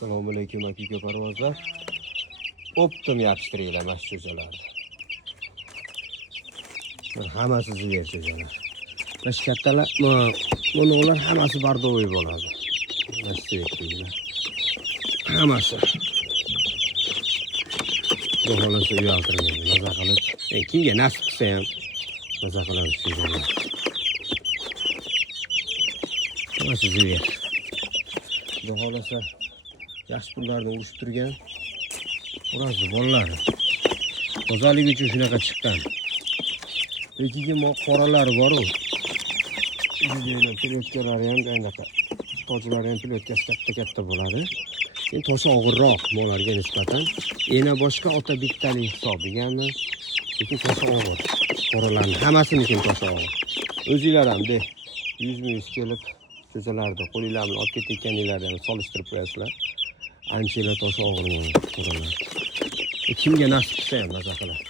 Assalomu alaykum aka parvozlar. Optim yopishtiringlar mana shu cho'chalarni. Hammasi yer cho'chalar. Mana shu kattalar, mana ular hammasi bardovoy bo'ladi. Mana shu yerdagilar. Hammasi. Do'xolasi uyaltirmaydi. Maza qilib, kimga nasib qilsa ham maza qilamiz cho'chalar. Hammasi yer. Do'xolasa yaxshi pullarni urishib turgan. Urasi bolalari. Tozalik uchun shunaqa chiqqan. Lekin qoralari bor-ku. Videolar pilotkalari ham anaqa. Tojlari ham pilotkasi katta bo'ladi. Endi toshi og'irroq molarga nisbatan. Ena boshqa ota bittalik hisobiganmi? Lekin toshi og'ir. Qoralarning hammasini toshi og'ir. O'zinglar ham de 100 kelib cho'chalarni qo'linglar bilan olib ketayotganinglarni solishtirib qo'yasizlar. Anchalar toshi og'ir qoralar. Kimga nasib qilsa ham maza qiladi.